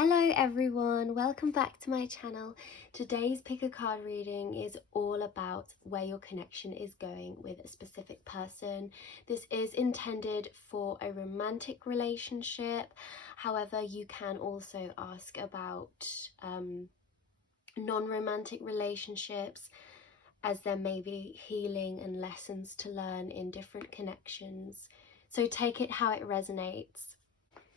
Hello everyone, welcome back to my channel. Today's pick a card reading is all about where your connection is going with a specific person. This is intended for a romantic relationship. However, you can also ask about non-romantic relationships, as there may be healing and lessons to learn in different connections. So take it how it resonates.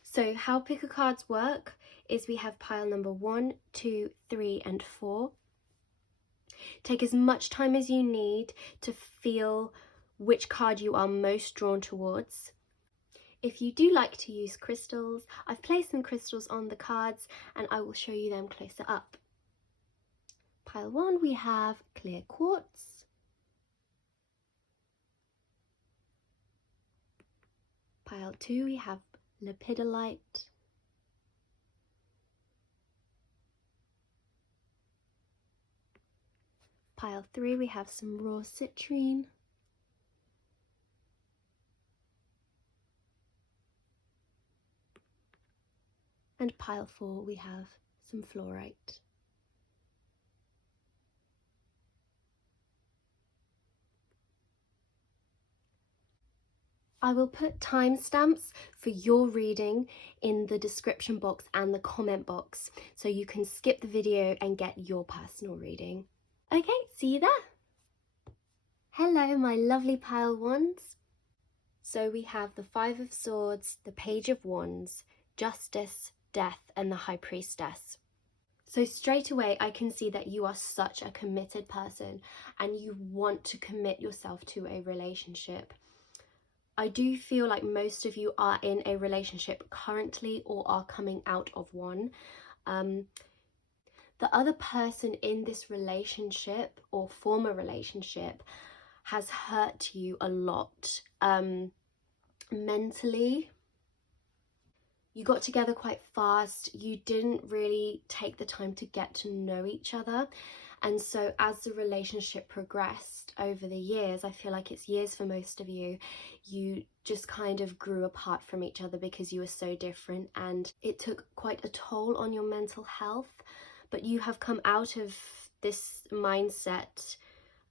So how pick a cards work is we have pile number 1, 2, 3 and 4. Take as much time as you need to feel which card you are most drawn towards. If you do like to use crystals, I've placed some crystals on the cards and I will show you them closer up. Pile 1 we have clear quartz. Pile 2 we have lepidolite. Pile 3 we have some raw citrine. And pile 4 we have some fluorite. I will put timestamps for your reading in the description box and the comment box so you can skip the video and get your personal reading. Okay, see you there. Hello, my lovely pile ones. So we have the 5 of Swords, the Page of Wands, Justice, Death, and the High Priestess. So straight away, I can see that you are such a committed person and you want to commit yourself to a relationship. I do feel like most of you are in a relationship currently or are coming out of one. The other person in this relationship or former relationship has hurt you a lot mentally. You got together quite fast. You didn't really take the time to get to know each other. And so as the relationship progressed over the years, I feel like it's years for most of you, you just kind of grew apart from each other because you were so different, and it took quite a toll on your mental health. But you have come out of this mindset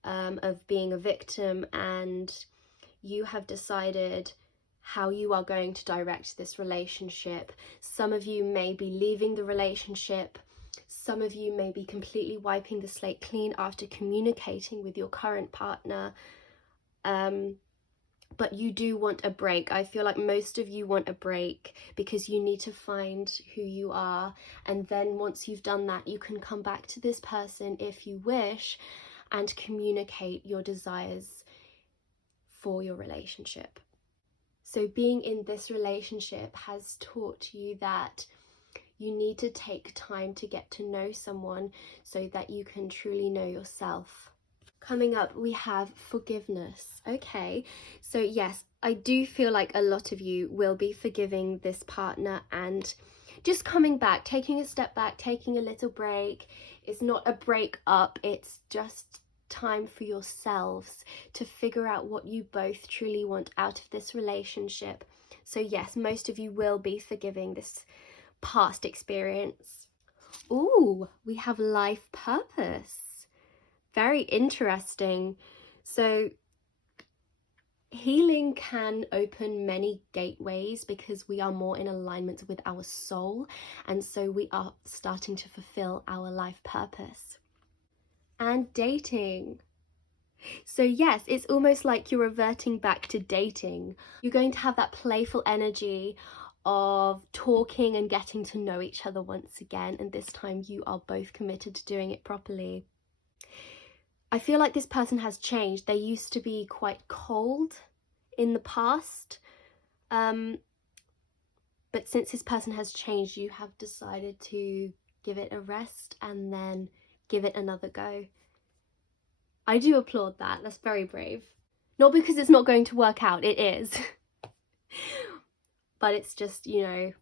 of being a victim, and you have decided how you are going to direct this relationship. Some of you may be leaving the relationship. Some of you may be completely wiping the slate clean after communicating with your current partner. But you do want a break. I feel like most of you want a break because you need to find who you are. And then once you've done that, you can come back to this person if you wish and communicate your desires for your relationship. So being in this relationship has taught you that you need to take time to get to know someone so that you can truly know yourself. Coming up, we have forgiveness. Okay, so yes, I do feel like a lot of you will be forgiving this partner and just coming back, taking a step back, taking a little break. It's not a break up, it's just time for yourselves to figure out what you both truly want out of this relationship. So yes, most of you will be forgiving this past experience. Ooh, we have life purpose. Very interesting. So healing can open many gateways because we are more in alignment with our soul, and so we are starting to fulfill our life purpose. And dating. So yes, it's almost like you're reverting back to dating. You're going to have that playful energy of talking and getting to know each other once again, and this time you are both committed to doing it properly. I feel like this person has changed. They used to be quite cold in the past, but since this person has changed, you have decided to give it a rest and then give it another go. I do applaud that. That's very brave. Not because it's not going to work out, it is. But it's just, you know,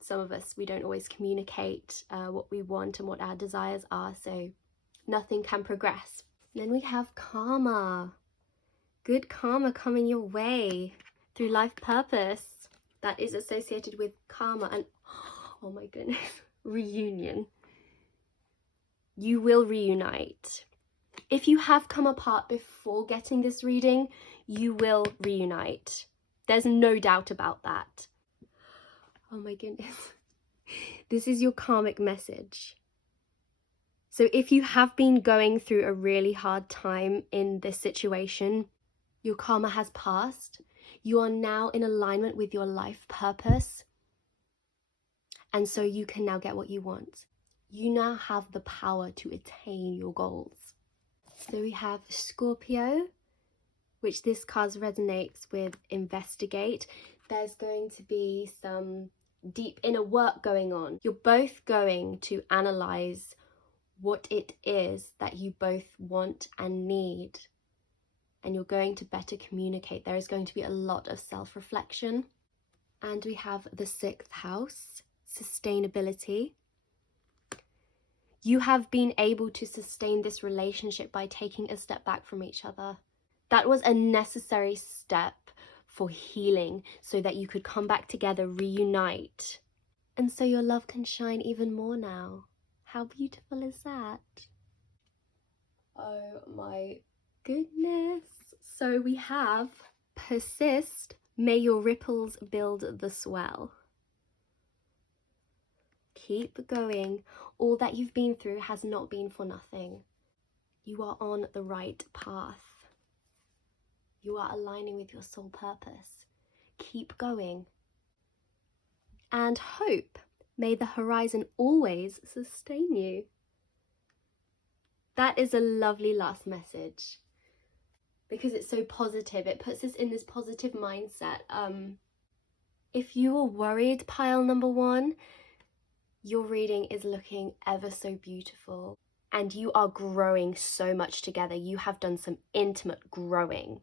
some of us, we don't always communicate what we want and what our desires are, so nothing can progress. Then we have karma. Good karma coming your way through life purpose that is associated with karma. And oh my goodness, reunion. You will reunite. If you have come apart before getting this reading, you will reunite. There's no doubt about that. Oh my goodness. This is your karmic message. So if you have been going through a really hard time in this situation, your karma has passed. You are now in alignment with your life purpose. And so you can now get what you want. You now have the power to attain your goals. So we have Scorpio, which this card resonates with investigate. There's going to be some deep inner work going on. You're both going to analyze what it is that you both want and need. And you're going to better communicate. There is going to be a lot of self-reflection. And we have the 6th house, sustainability. You have been able to sustain this relationship by taking a step back from each other. That was a necessary step for healing so that you could come back together, reunite. And so your love can shine even more now. How beautiful is that? Oh my goodness. So we have persist, may your ripples build the swell. Keep going. All that you've been through has not been for nothing. You are on the right path. You are aligning with your soul purpose. Keep going. And hope, may the horizon always sustain you. That is a lovely last message because it's so positive. It puts us in this positive mindset. If you were worried, pile number 1, your reading is looking ever so beautiful and you are growing so much together. You have done some intimate growing.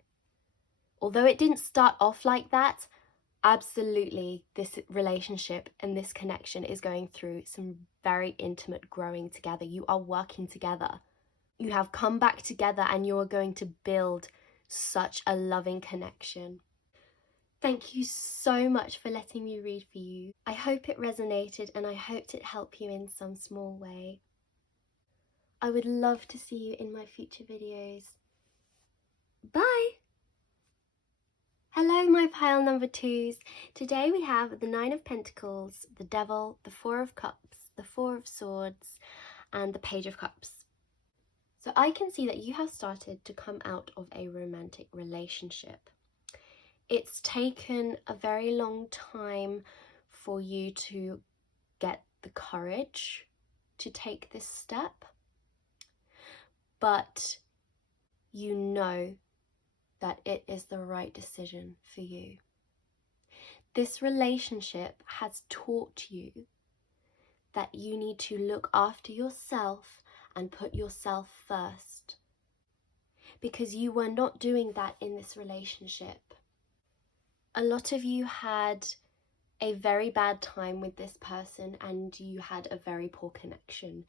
Although it didn't start off like that, absolutely this relationship and this connection is going through some very intimate growing together. You are working together. You have come back together and you are going to build such a loving connection. Thank you so much for letting me read for you. I hope it resonated and I hoped it helped you in some small way. I would love to see you in my future videos. Bye! Hello my pile number 2s. Today we have the 9 of Pentacles, the Devil, the 4 of Cups, the 4 of Swords and the Page of Cups. So I can see that you have started to come out of a romantic relationship. It's taken a very long time for you to get the courage to take this step, but you know that it is the right decision for you. This relationship has taught you that you need to look after yourself and put yourself first, because you were not doing that in this relationship. A lot of you had a very bad time with this person and you had a very poor connection.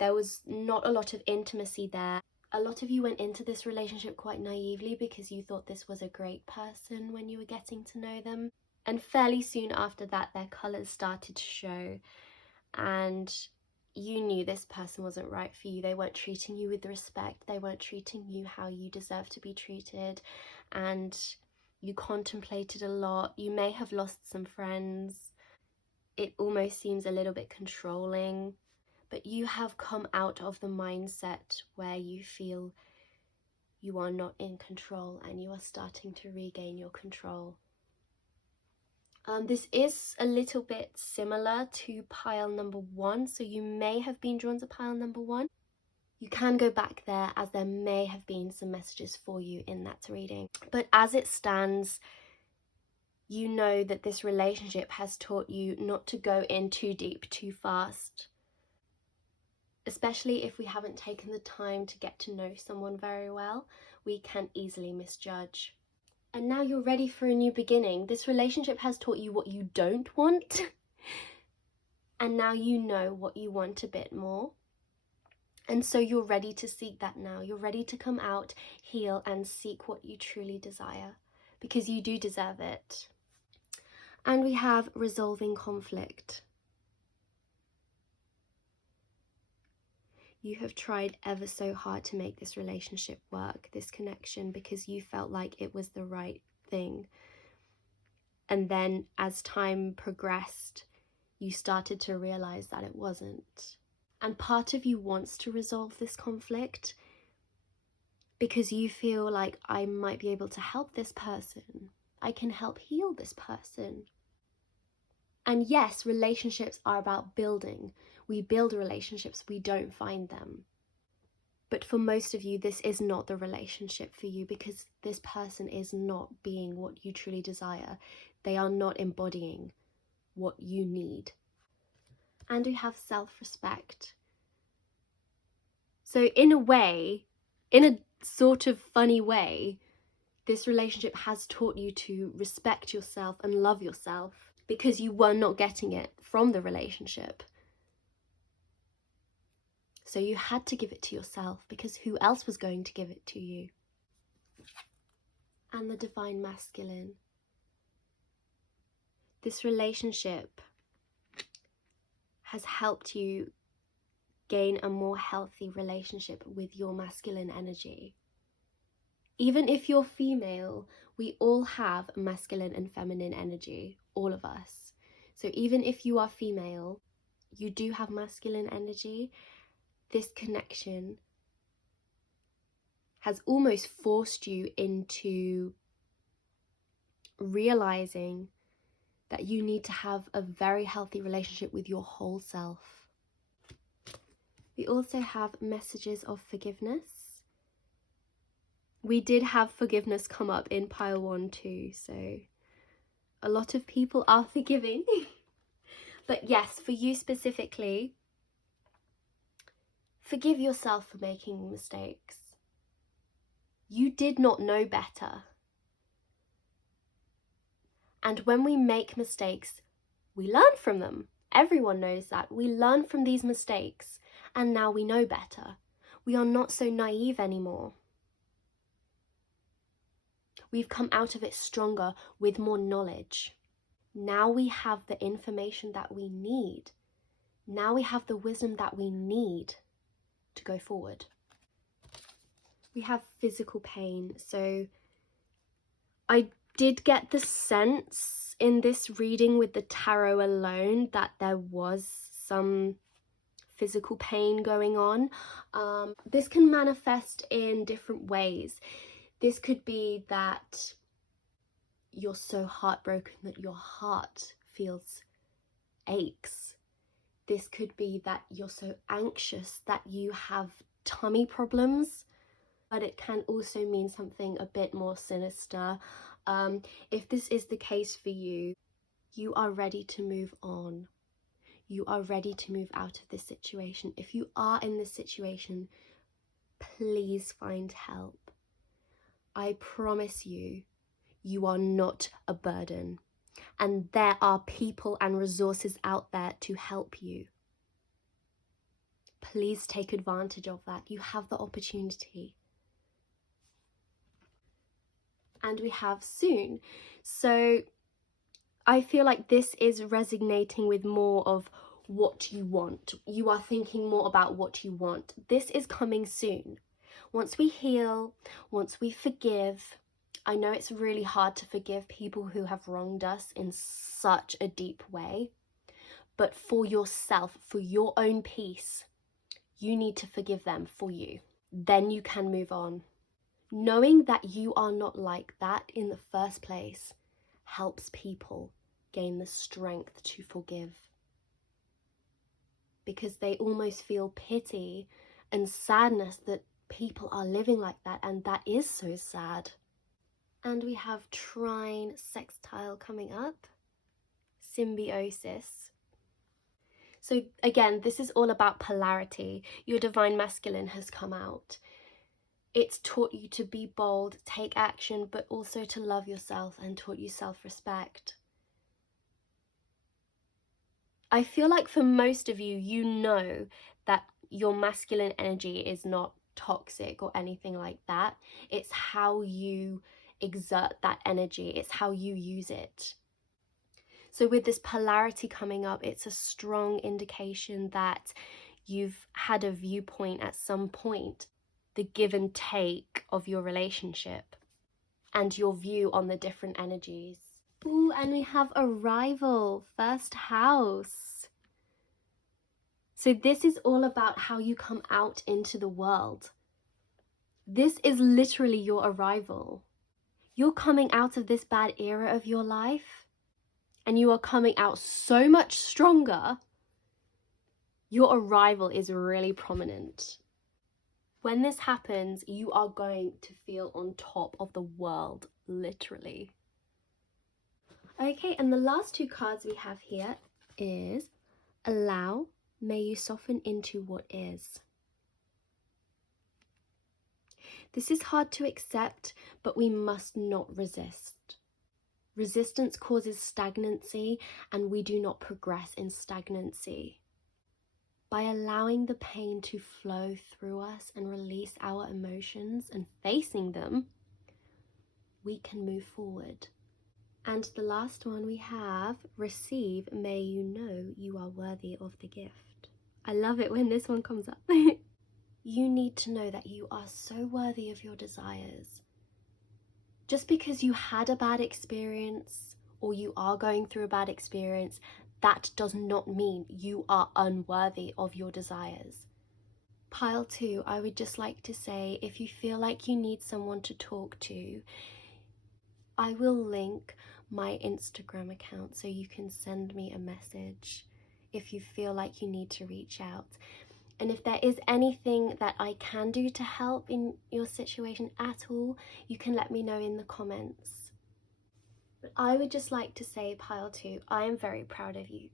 There was not a lot of intimacy there. A lot of you went into this relationship quite naively because you thought this was a great person when you were getting to know them. And fairly soon after that, their colours started to show and you knew this person wasn't right for you. They weren't treating you with respect. They weren't treating you how you deserve to be treated. And you contemplated a lot. You may have lost some friends. It almost seems a little bit controlling. But you have come out of the mindset where you feel you are not in control and you are starting to regain your control. This is a little bit similar to pile number 1, so you may have been drawn to pile number 1. You can go back there as there may have been some messages for you in that reading. But as it stands, you know that this relationship has taught you not to go in too deep, too fast. Especially if we haven't taken the time to get to know someone very well, we can easily misjudge. And now you're ready for a new beginning. This relationship has taught you what you don't want. And now you know what you want a bit more. And so you're ready to seek that now. You're ready to come out, heal, and seek what you truly desire. Because you do deserve it. And we have resolving conflict. You have tried ever so hard to make this relationship work, this connection, because you felt like it was the right thing. And then as time progressed, you started to realize that it wasn't. And part of you wants to resolve this conflict because you feel like, I might be able to help this person. I can help heal this person. And yes, relationships are about building. We build relationships, we don't find them. But for most of you, this is not the relationship for you because this person is not being what you truly desire. They are not embodying what you need. And we have self-respect. So in a way, in a sort of funny way, this relationship has taught you to respect yourself and love yourself because you were not getting it from the relationship. So you had to give it to yourself because who else was going to give it to you? And the divine masculine. This relationship has helped you gain a more healthy relationship with your masculine energy. Even if you're female, we all have masculine and feminine energy, all of us. So even if you are female, you do have masculine energy. This connection has almost forced you into realizing that you need to have a very healthy relationship with your whole self. We also have messages of forgiveness. We did have forgiveness come up in pile 1 too, so a lot of people are forgiving. But yes, for you specifically, forgive yourself for making mistakes. You did not know better. And when we make mistakes, we learn from them. Everyone knows that. We learn from these mistakes, and now we know better. We are not so naive anymore. We've come out of it stronger with more knowledge. Now we have the information that we need. Now we have the wisdom that we need to go forward. We have physical pain. So I did get the sense in this reading with the tarot alone that there was some physical pain going on. This can manifest in different ways. This could be that you're so heartbroken that your heart feels aches. This could be that you're so anxious that you have tummy problems, but it can also mean something a bit more sinister. If this is the case for you, you are ready to move on. You are ready to move out of this situation. If you are in this situation, please find help. I promise you, you are not a burden. And there are people and resources out there to help you. Please take advantage of that. You have the opportunity. And we have soon. So I feel like this is resonating with more of what you want. You are thinking more about what you want. This is coming soon. Once we heal, once we forgive, I know it's really hard to forgive people who have wronged us in such a deep way, but for yourself, for your own peace, you need to forgive them for you. Then you can move on. Knowing that you are not like that in the first place helps people gain the strength to forgive, because they almost feel pity and sadness that people are living like that, and that is so sad. And we have trine sextile coming up, symbiosis. So again, this is all about polarity. Your divine masculine has come out. It's taught you to be bold, take action, but also to love yourself, and taught you self-respect. I feel like for most of you, you know that your masculine energy is not toxic or anything like that. It's how you exert that energy. It's how you use it. So with this polarity coming up, it's a strong indication that You've had a viewpoint at some point, the give and take of your relationship and your view on the different energies. Ooh, and we have arrival, first house. So this is all about how you come out into the world. This is literally your arrival. You're coming out of this bad era of your life, and you are coming out so much stronger. Your arrival is really prominent. When this happens, you are going to feel on top of the world, literally. Okay, and the last two cards we have here is Allow, May You Soften into What Is. This is hard to accept, but we must not resist. Resistance causes stagnancy, and we do not progress in stagnancy. By allowing the pain to flow through us and release our emotions and facing them, we can move forward. And the last one we have, Receive, May You Know You Are Worthy of the Gift. I love it when this one comes up. You need to know that you are so worthy of your desires. Just because you had a bad experience or you are going through a bad experience, that does not mean you are unworthy of your desires. Pile 2, I would just like to say, if you feel like you need someone to talk to, I will link my Instagram account so you can send me a message if you feel like you need to reach out. And if there is anything that I can do to help in your situation at all, you can let me know in the comments. But I would just like to say, Pile 2, I am very proud of you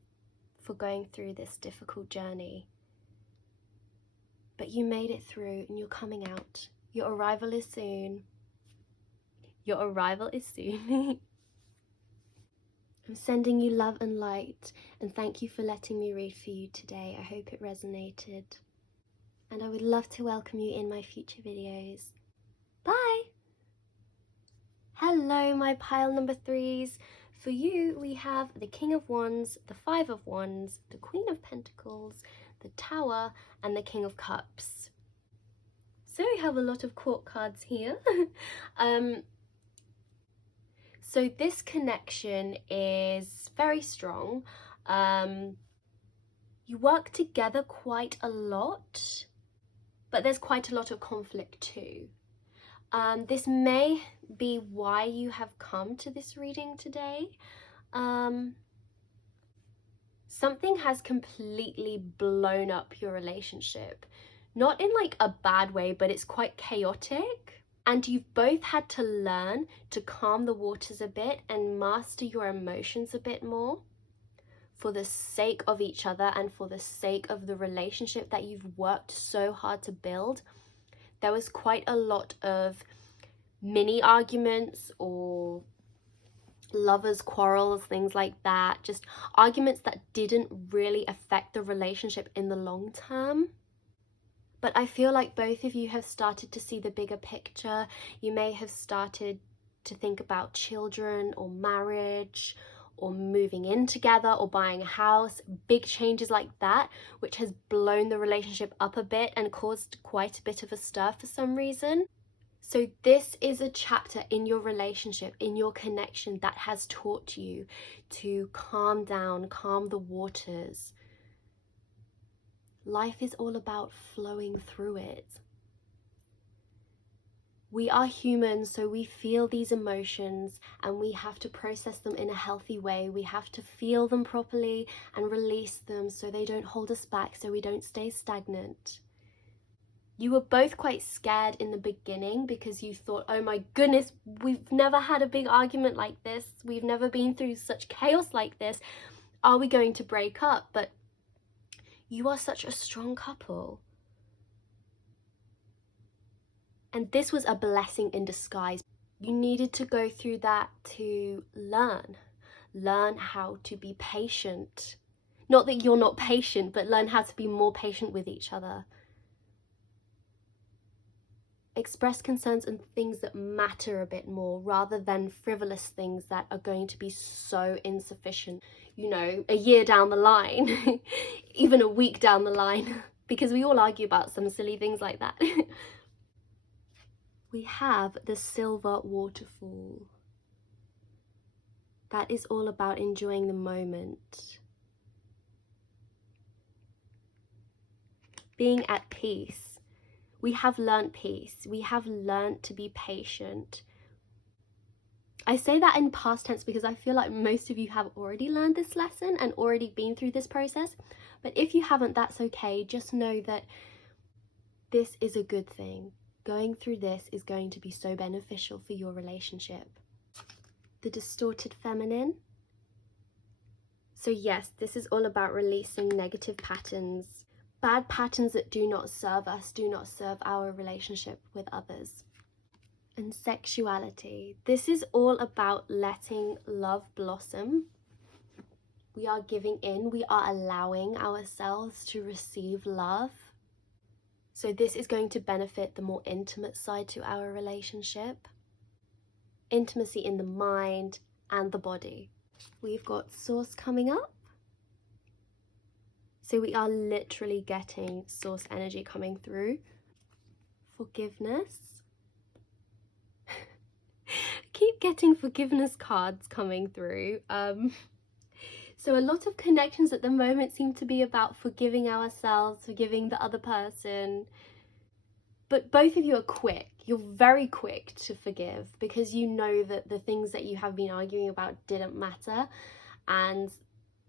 for going through this difficult journey. But you made it through and you're coming out. Your arrival is soon. Your arrival is soon. I'm sending you love and light, and thank you for letting me read for you today. I hope it resonated. And I would love to welcome you in my future videos. Bye! Hello, my pile number 3s. For you, we have the King of Wands, the Five of Wands, the Queen of Pentacles, the Tower, and the King of Cups. So we have a lot of court cards here. So this connection is very strong. You work together quite a lot, but there's quite a lot of conflict too. This may be why you have come to this reading today. Something has completely blown up your relationship. Not in like a bad way, but it's quite chaotic. And you've both had to learn to calm the waters a bit and master your emotions a bit more for the sake of each other and for the sake of the relationship that you've worked so hard to build. There was quite a lot of mini arguments or lovers' quarrels, things like that. Just arguments that didn't really affect the relationship in the long term. But I feel like both of you have started to see the bigger picture. You may have started to think about children or marriage or moving in together or buying a house, big changes like that, which has blown the relationship up a bit and caused quite a bit of a stir for some reason. So this is a chapter in your relationship, in your connection, that has taught you to calm down, calm the waters. Life is all about flowing through it. We are humans, so we feel these emotions and we have to process them in a healthy way. We have to feel them properly and release them so they don't hold us back, so we don't stay stagnant. You were both quite scared in the beginning because you thought, oh my goodness, we've never had a big argument like this. We've never been through such chaos like this. Are we going to break up? But you are such a strong couple. And this was a blessing in disguise. You needed to go through that to learn how to be patient. Not that you're not patient, but learn how to be more patient with each other. Express concerns and things that matter a bit more rather than frivolous things that are going to be so insufficient. You know, a year down the line, even a week down the line. because we all argue about some silly things like that. We have the silver waterfall. That is all about enjoying the moment. Being at peace. We have learnt peace. We have learnt to be patient. I say that in past tense because I feel like most of you have already learned this lesson and already been through this process. But if you haven't, that's okay. Just know that this is a good thing. Going through this is going to be so beneficial for your relationship. The distorted feminine. So yes, this is all about releasing negative patterns. Bad patterns that do not serve us, do not serve our relationship with others. And sexuality. This is all about letting love blossom. We are giving in, we are allowing ourselves to receive love. So this is going to benefit the more intimate side to our relationship. Intimacy in the mind and the body. We've got source coming up. So we are literally getting source energy coming through. Forgiveness. Keep getting forgiveness cards coming through. So a lot of connections at the moment seem to be about forgiving ourselves, forgiving the other person. But both of you are quick. You're very quick to forgive because you know that the things that you have been arguing about didn't matter, and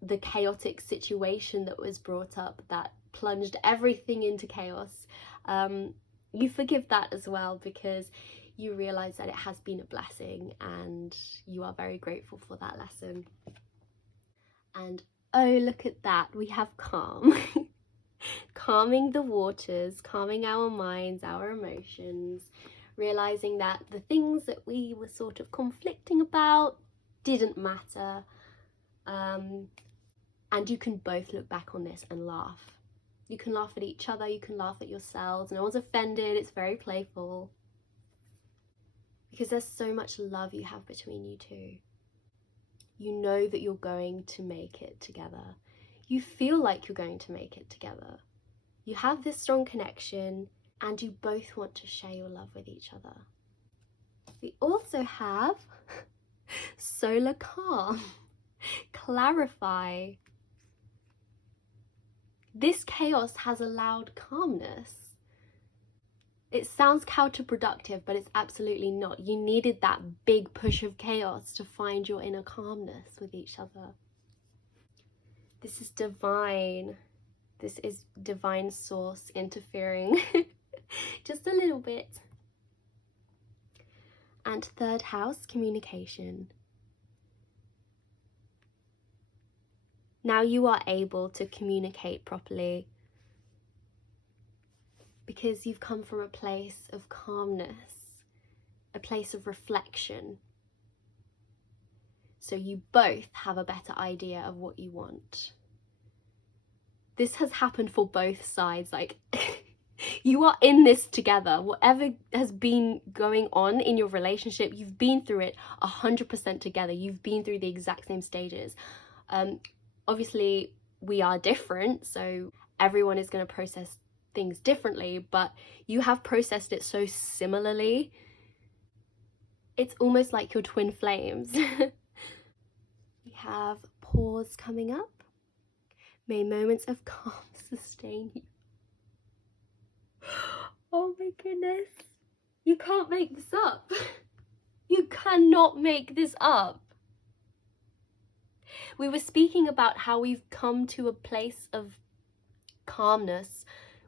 the chaotic situation that was brought up that plunged everything into chaos, you forgive that as well because you realize that it has been a blessing and you are very grateful for that lesson. And oh, look at that, we have calm. Calming the waters, calming our minds, our emotions, realizing that the things that we were sort of conflicting about didn't matter. And you can both look back on this and laugh. You can laugh at each other, you can laugh at yourselves. No one's offended, it's very playful. Because there's so much love you have between you two. You know that you're going to make it together. You feel like you're going to make it together. You have this strong connection and you both want to share your love with each other. We also have solar calm. Clarify. This chaos has allowed calmness. It sounds counterproductive, but it's absolutely not. You needed that big push of chaos to find your inner calmness with each other. This is divine. This is divine source interfering just a little bit. And third house, communication. Now you are able to communicate properly because you've come from a place of calmness, a place of reflection. So you both have a better idea of what you want. This has happened for both sides. Like, you are in this together. Whatever has been going on in your relationship, you've been through it 100% together. You've been through the exact same stages. Obviously, we are different, so everyone is going to process things differently, but you have processed it so similarly. It's almost like you're twin flames. We have pause coming up. May moments of calm sustain you. Oh my goodness. You can't make this up. You cannot make this up. We were speaking about how we've come to a place of calmness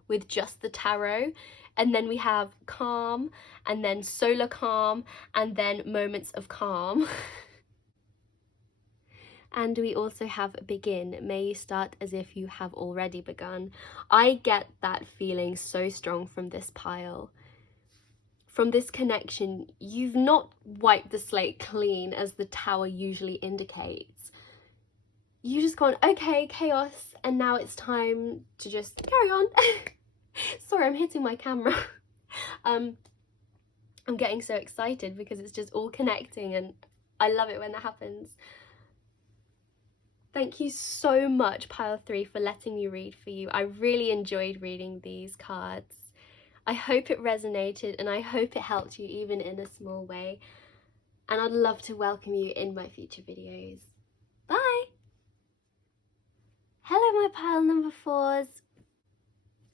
with just the tarot, and then we have calm, and then solar calm, and then moments of calm. And we also have begin. May you start as if you have already begun. I get that feeling so strong from this pile. From this connection, you've not wiped the slate clean as the tower usually indicates. You just gone, okay, chaos, and now it's time to just carry on. Sorry, I'm hitting my camera. I'm getting so excited because it's just all connecting and I love it when that happens. Thank you so much, Pile 3, for letting me read for you. I really enjoyed reading these cards. I hope it resonated and I hope it helped you even in a small way. And I'd love to welcome you in my future videos. Bye! Hello, my pile number 4s.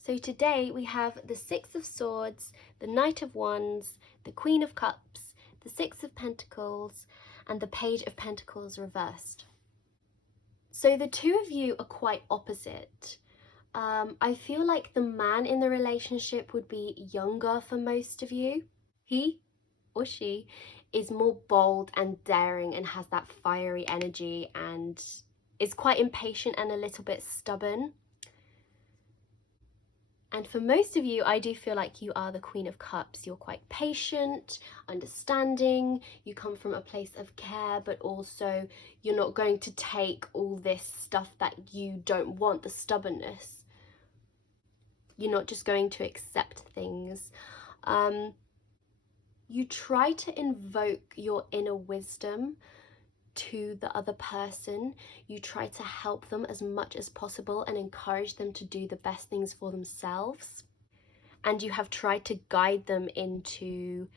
So today we have the Six of Swords, the Knight of Wands, the Queen of Cups, the Six of Pentacles, and the Page of Pentacles reversed. So the two of you are quite opposite. I feel like the man in the relationship would be younger for most of you. He or she is more bold and daring and has that fiery energy and is quite impatient and a little bit stubborn. And for most of you, I do feel like you are the Queen of Cups. You're quite patient, understanding, you come from a place of care, but also you're not going to take all this stuff that you don't want, the stubbornness. You're not just going to accept things. You try to invoke your inner wisdom to the other person. You try to help them as much as possible and encourage them to do the best things for themselves. And you have tried to guide them into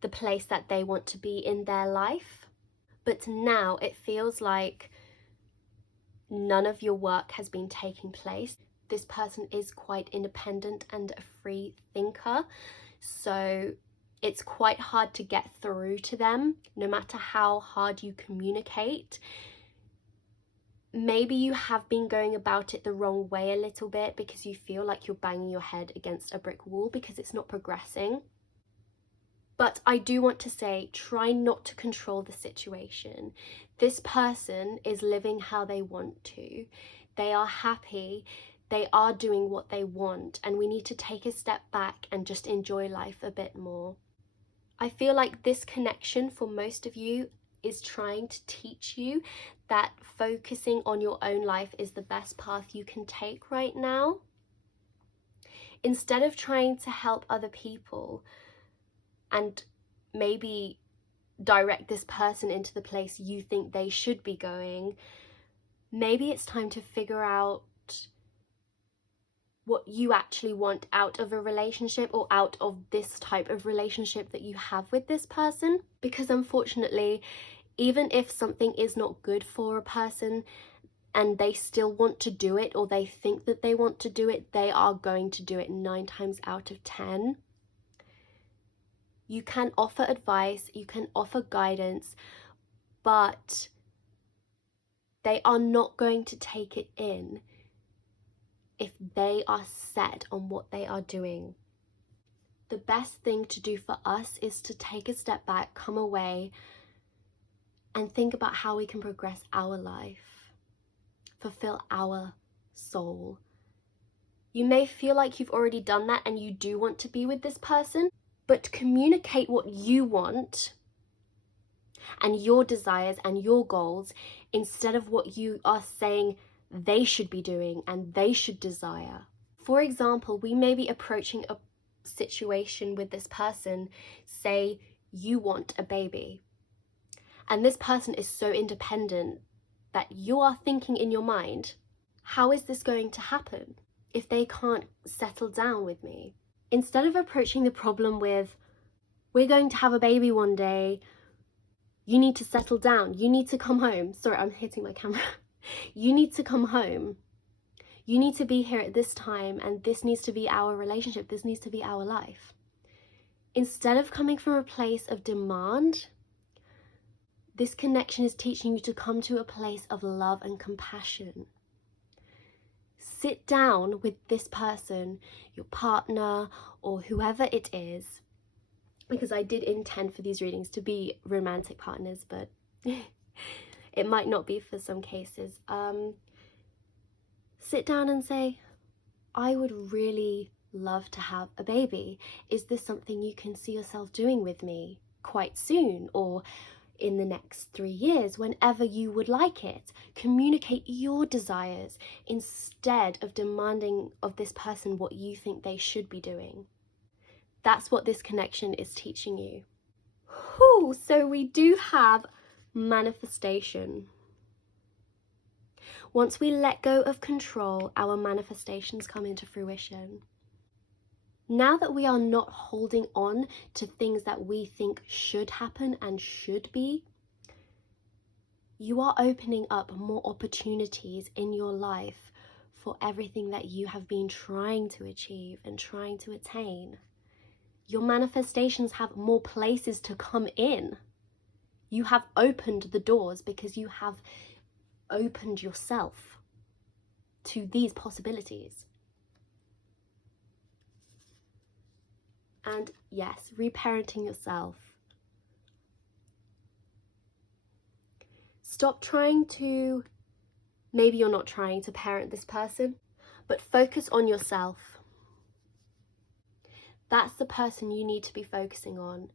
the place that they want to be in their life. But now it feels like none of your work has been taking place. This person is quite independent and a free thinker. So it's quite hard to get through to them, no matter how hard you communicate. Maybe you have been going about it the wrong way a little bit because you feel like you're banging your head against a brick wall because it's not progressing. But I do want to say, try not to control the situation. This person is living how they want to. They are happy. They are doing what they want, and we need to take a step back and just enjoy life a bit more. I feel like this connection for most of you is trying to teach you that focusing on your own life is the best path you can take right now. Instead of trying to help other people and maybe direct this person into the place you think they should be going, maybe it's time to figure out what you actually want out of a relationship or out of this type of relationship that you have with this person. Because unfortunately, even if something is not good for a person and they still want to do it, or they think that they want to do it, they are going to do it 9 times out of 10. You can offer advice, you can offer guidance, but they are not going to take it in if they are set on what they are doing. The best thing to do for us is to take a step back, come away, and think about how we can progress our life, fulfill our soul. You may feel like you've already done that and you do want to be with this person, but communicate what you want and your desires and your goals instead of what you are saying they should be doing and they should desire. For example, we may be approaching a situation with this person, say you want a baby, and this person is so independent that you are thinking in your mind, how is this going to happen if they can't settle down with me? Instead of approaching the problem with, we're going to have a baby one day, you need to settle down, you need to come home. Sorry, I'm hitting my camera. You need to come home. You need to be here at this time, and this needs to be our relationship. This needs to be our life. Instead of coming from a place of demand, this connection is teaching you to come to a place of love and compassion. Sit down with this person, your partner, or whoever it is, because I did intend for these readings to be romantic partners, but it might not be for some cases. Sit down and say, I would really love to have a baby. Is this something you can see yourself doing with me quite soon, or in the next 3 years, whenever you would like it? Communicate your desires instead of demanding of this person what you think they should be doing. That's what this connection is teaching you. Whew, so we do have manifestation. Once we let go of control, our manifestations come into fruition. Now that we are not holding on to things that we think should happen and should be, you are opening up more opportunities in your life for everything that you have been trying to achieve and trying to attain. Your manifestations have more places to come in. You have opened the doors because you have opened yourself to these possibilities. And yes, reparenting yourself. Stop trying to, maybe you're not trying to parent this person, but focus on yourself. That's the person you need to be focusing on.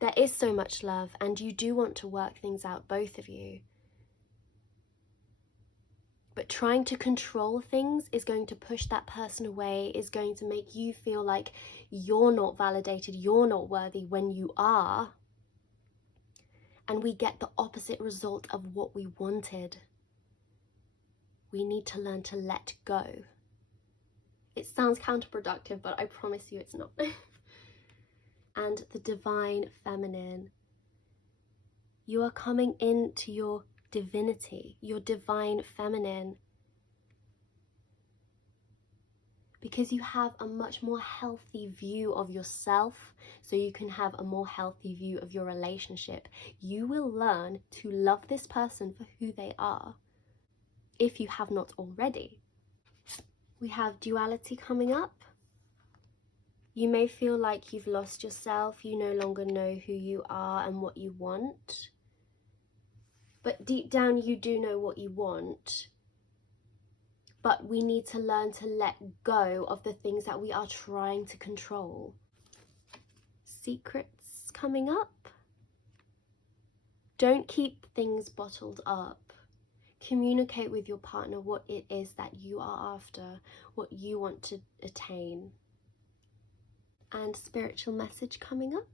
There is so much love, and you do want to work things out, both of you. But trying to control things is going to push that person away, is going to make you feel like you're not validated, you're not worthy when you are. And we get the opposite result of what we wanted. We need to learn to let go. It sounds counterproductive, but I promise you it's not. And the divine feminine. You are coming into your divinity, your divine feminine, because you have a much more healthy view of yourself, so you can have a more healthy view of your relationship. You will learn to love this person for who they are, if you have not already. We have duality coming up. You may feel like you've lost yourself, you no longer know who you are and what you want. But deep down you do know what you want. But we need to learn to let go of the things that we are trying to control. Secrets coming up. Don't keep things bottled up. Communicate with your partner what it is that you are after, what you want to attain. And spiritual message coming up.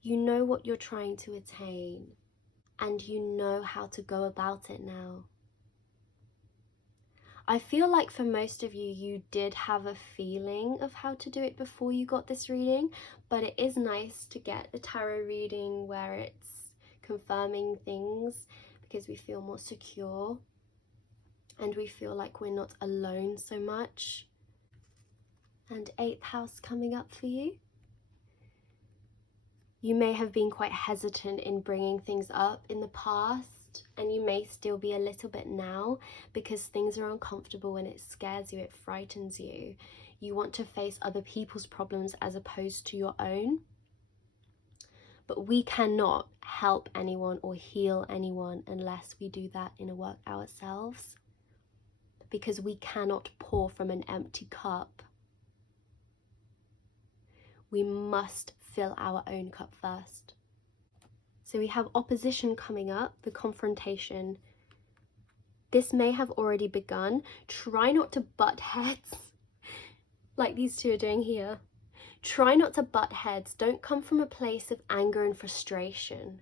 You know what you're trying to attain, and you know how to go about it now. I feel like for most of you, you did have a feeling of how to do it before you got this reading, but it is nice to get a tarot reading where it's confirming things, because we feel more secure and we feel like we're not alone so much. And 8th house coming up for you. You may have been quite hesitant in bringing things up in the past, and you may still be a little bit now, because things are uncomfortable and it scares you, it frightens you. You want to face other people's problems as opposed to your own. But we cannot help anyone or heal anyone unless we do that inner work ourselves, because we cannot pour from an empty cup. We must fill our own cup first. So we have opposition coming up, the confrontation. This may have already begun. Try not to butt heads like these two are doing here. Try not to butt heads. Don't come from a place of anger and frustration.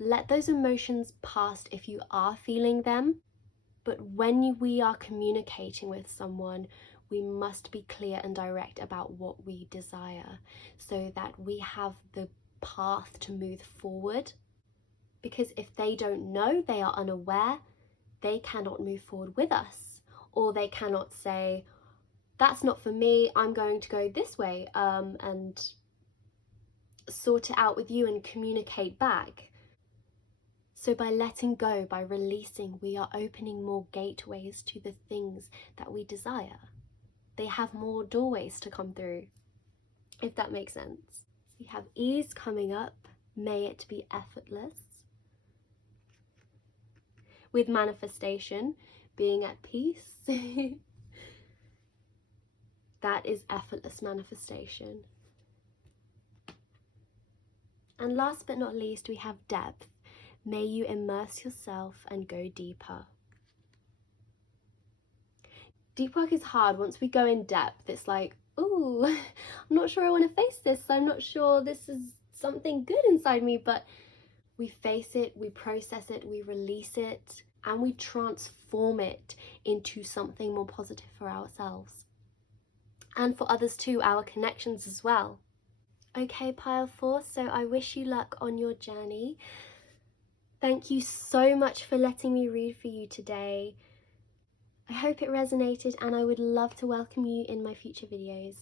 Let those emotions pass if you are feeling them. But when we are communicating with someone, we must be clear and direct about what we desire, so that we have the path to move forward. Because if they don't know, they are unaware, they cannot move forward with us, or they cannot say, that's not for me, I'm going to go this way, and sort it out with you and communicate back. So by letting go, by releasing, we are opening more gateways to the things that we desire. They have more doorways to come through, if that makes sense. We have ease coming up. May it be effortless. With manifestation, being at peace. That is effortless manifestation. And last but not least, we have depth. May you immerse yourself and go deeper. Deep work is hard. Once we go in depth, it's like, ooh, I'm not sure I want to face this. I'm not sure this is something good inside me, but We face it, we process it, we release it, and we transform it into something more positive for ourselves. And for others too, our connections as well. Okay, pile 4, so I wish you luck on your journey. Thank you so much for letting me read for you today. I hope it resonated, and I would love to welcome you in my future videos.